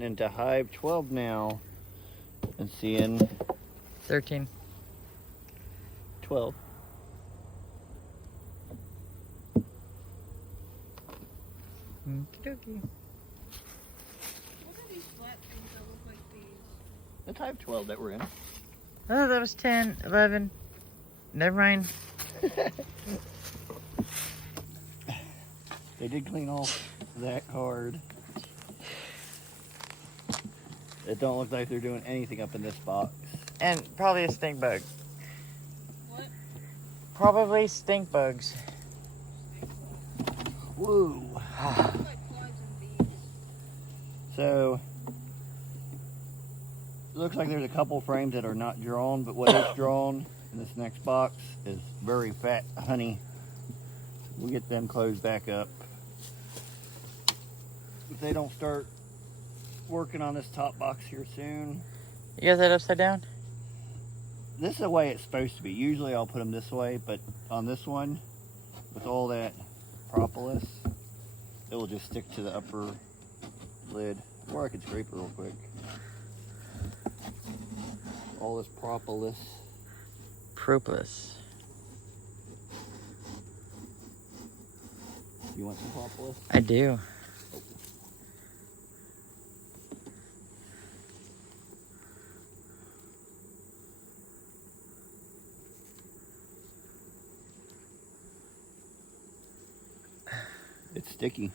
Into hive 12 now and seeing 13. 12. Okie dokie. What are these flat things that look like these? That's hive 12 that we're in. Oh, that was 10, 11. Never mind. They did clean off that hard. It don't look like they're doing anything up in this box. And probably a stink bug. What? Probably stink bugs. Woo! They look like flies and bees. So, it looks like there's a couple frames that are not drawn, but what is drawn in this next box is very fat honey. We'll get them closed back up. If they don't start working on this top box here soon. You got that upside down? This is the way it's supposed to be. Usually I'll put them this way, but on this one, with all that propolis, it will just stick to the upper lid. Or I could scrape it real quick. All this propolis. Propolis. You want some propolis? I do. It's sticky.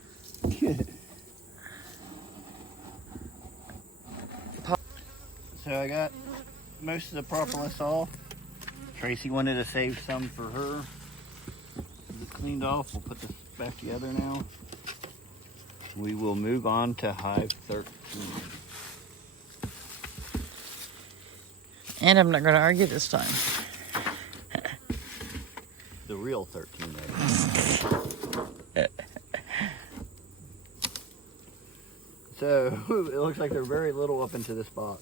So I got most of the propolis off. Tracy wanted to save some for her. It's cleaned off. We'll put this back together now. We will move on to hive 13. And I'm not going to argue this time. The real 13, that is. So, it looks like they're very little up into this box.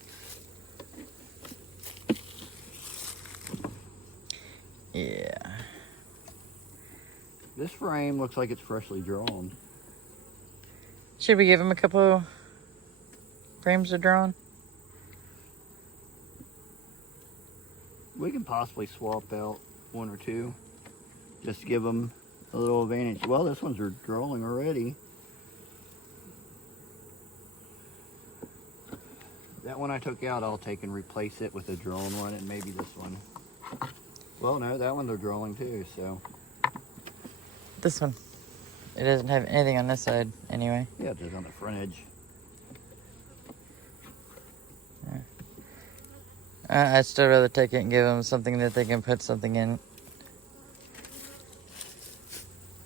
Yeah. This frame looks like it's freshly drawn. Should we give him a couple frames of drawn? We can possibly swap out one or two. Just to give them a little advantage. Well, this one's drawing already. That one I took out, I'll take and replace it with a drawn one, and maybe this one. Well, no, that one they're drawing too, so. This one. It doesn't have anything on this side, anyway. Yeah, it is on the front edge. I'd still rather take it and give them something that they can put something in.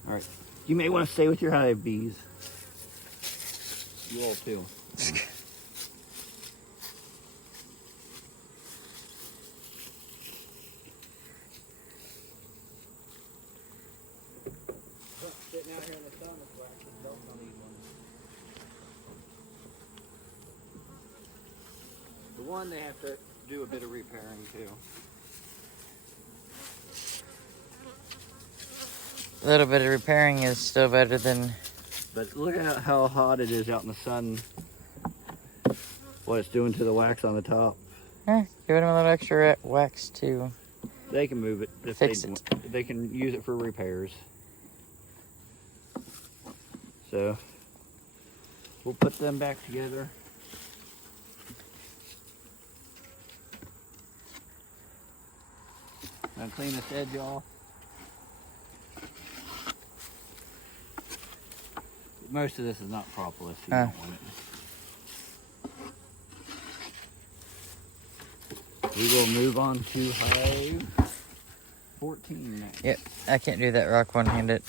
All right. You may want to stay with your hive bees. You all too. Sitting out here in the sun, that's why I just don't on these ones. The one they have to do a bit of repairing too. A little bit of repairing is still better than... But look at how hot it is out in the sun. What it's doing to the wax on the top. Giving them a little extra wax too. They can move it if Fix they it. They can use it for repairs. So we'll put them back together. Now clean this edge off. Most of this is not propolis, so you don't want it. We will move on to hive 14 next. Yep, I can't do that rock one-handed.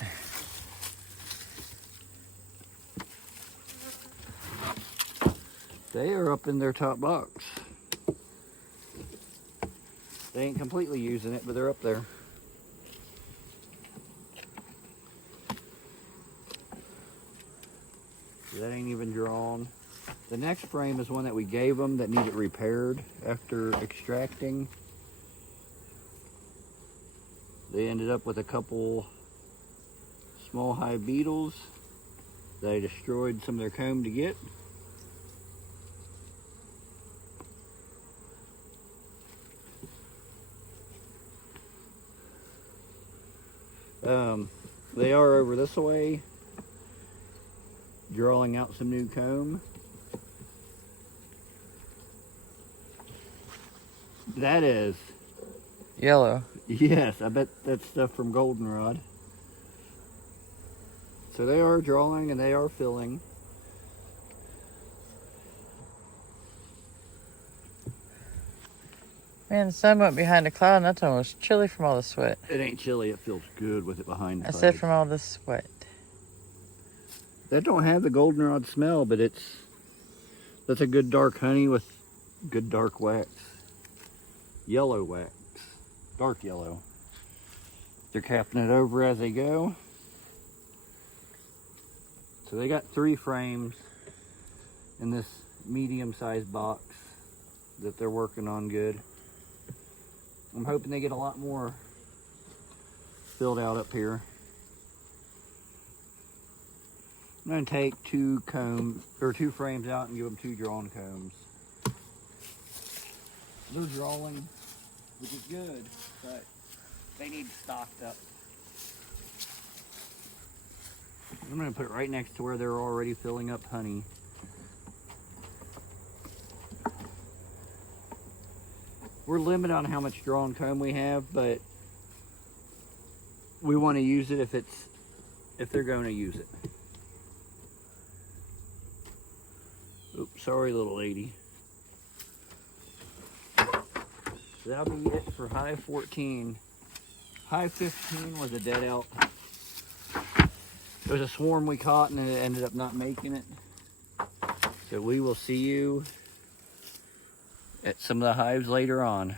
They are up in their top box. They ain't completely using it, but they're up there. That ain't even drawn. The next frame is one that we gave them that needed repaired after extracting. They ended up with a couple small hive beetles that I destroyed some of their comb to get. They are over this way, drawing out some new comb. That is, Yellow. yes, I bet that's stuff from goldenrod. So they are drawing and they are filling. Man, the sun went behind a cloud and that's almost chilly from all the sweat. It ain't chilly, it feels good with it behind the I clouds. said from all the sweat. That don't have the goldenrod smell, but that's a good dark honey with good dark wax. Yellow wax, dark yellow. They're capping it over as they go. So they got 3 frames in this medium-sized box that they're working on good. I'm hoping they get a lot more filled out up here. I'm gonna take 2 frames out and give them 2 drawn combs. They're drawing, which is good, but they need stocked up. I'm gonna put it right next to where they're already filling up honey. We're limited on how much drawn comb we have, but we want to use it if they're going to use it. Oops, sorry little lady. So that'll be it for hive 14. Hive 15 was a dead out. It was a swarm we caught and it ended up not making it. So we will see you at some of the hives later on.